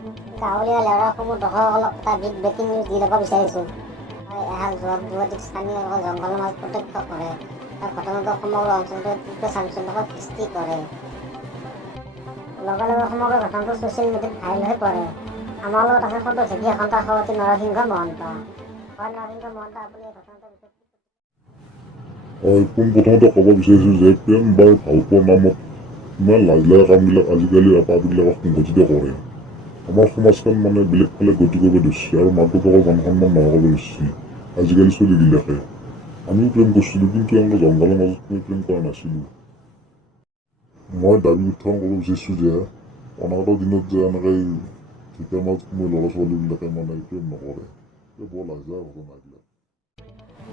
গাঁৱলীয়া ল'ৰাসমূহ দৰ্শকসকলক এটা বিগ ব্ৰেকিং নিউজ দি ল'ব বিচাৰিছোঁ। এহাল যুৱতীক স্থানীয় লোকে জংঘলৰ মাজত প্ৰত্যক্ষ কৰে। ঘটনাটো সমগ্ৰ অঞ্চলটোত তীব্ৰ চাঞ্চল্যকৰ সৃষ্টি কৰে। লগে লগে সমগ্ৰ ঘটনাটো ছ'চিয়েল মিডিয়াত ভাইৰেল হৈ পৰে। আমাৰ লগত আছে সদৌ ঢেকীয়া সন্ত্ৰাস সভাপতি নৰসিংহ মহন্ত। হয় নৰসিংহ মহন্ত, আপুনি এই ঘটনাটোৰ বিষয়ে পোনপ্ৰথমতে ক'ব বিচাৰিছোঁ যে প্ৰেম বা ভালপোৱাৰ নামত ইমান লাজ লগা কামবিলাক আজিকালি আপাবিলাকক সংঘটিত কৰে। আমাৰ সমাজখন বেলেগ ফালে গতি কৰিব ধৰিছে আৰু মাক বাপেকৰ মান সন্মান নোহোৱা কৰিব ধৰিছে আজিকালি ছোৱালীবিলাকে। আমিও প্ৰেম কৰিছিলোঁ, কিন্তু এনেকৈ জংঘলৰ মাজত প্ৰেম কৰা নাছিলোঁ। মই দাবী উত্থাপন কৰিব বিচাৰিছোঁ যে অনাগত দিনত যে এনেকৈ ঢেকীয়াৰ মাজত সোমাই ল'ৰা ছোৱালীবিলাকে প্ৰেম নকৰে। বৰ লাজ লগা ঘটনা এইবিলাক।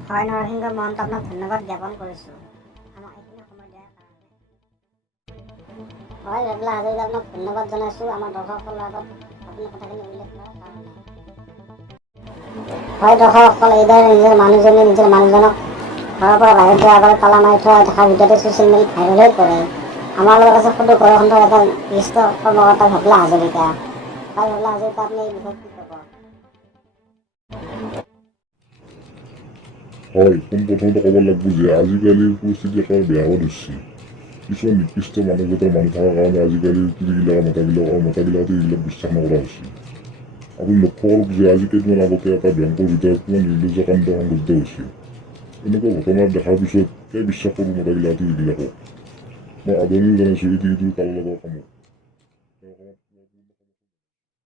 হয় নৰসিংহ মহন্ত, আপোনাক ধন্যবাদ জ্ঞাপন কৰিছোঁ আমাক এইখিনি সময় দিয়াৰ কাৰণে। হয় বেবলা হাজৰিকা, আপোনাক ধন্যবাদ জনাইছোঁ আমাৰ দৰ্শকসকলৰ আগত আপুনি কথাখিনি উল্লেখ কৰাৰ কাৰণে। হয় দৰ্শকসকল, এইদৰে নিজৰ মানুহজনক ঘৰৰ পৰা বাহিৰত যোৱাৰ আগতে তালা মাৰি থোৱা দেখা ভিডিঅ'টো ছ'চিয়েল মিডিয়াত ভাইৰেল হৈ পৰে। আমাৰ লগত আছে সদৌ ঘৰখণ্ডৰ এজন বিশিষ্ট কৰ্মকৰ্তা বেবলা হাজৰিকা। হয় বেবলা হাজৰিকা, আপুনি এই বিষয়ে কি ক'ব? হয়, পোনপ্ৰথমতে ক'ব লাগিব যে আজিকালিৰ পৰিস্থিতি একেবাৰে বেয়া হৈ ধৰিছে। কিছুমান নিকৃষ্ট মানসিকতাৰ মানুহ থকাৰ কাৰণে আজিকালি তিৰিগিলাক মতাবিলাকে তিৰিগিলাক বিশ্বাস নকৰা হৈছে। আপুনি লক্ষ্য কৰক যে আজি কেইদিনমান আগতে এটা বেংকৰ ভিতৰত কিমান নিৰ্লজ্জ কাণ্ড সংঘটিত হৈছে। এনেকুৱা ঘটনা দেখাৰ পিছত বিশ্বাস কৰোঁ মতাবিলাকে তিৰিগিলাকক। মই আদৰণি জনাইছোঁ এই তিৰিটোৰ কাৰো লগৰ কামক।